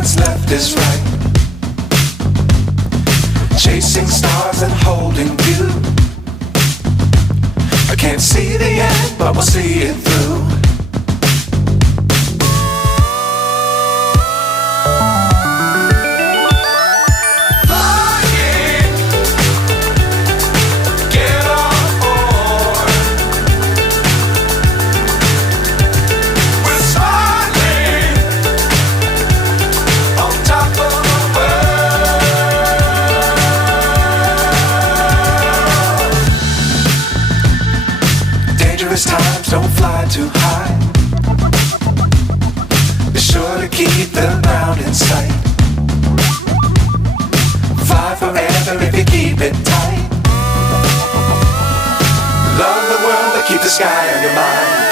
what's left is right. Chasing stars and holding you. I can't see the end, but we'll see it through. Times don't fly too high. Be sure to keep the ground in sight. Fly forever if you keep it tight. Love the world but keep the sky on your mind.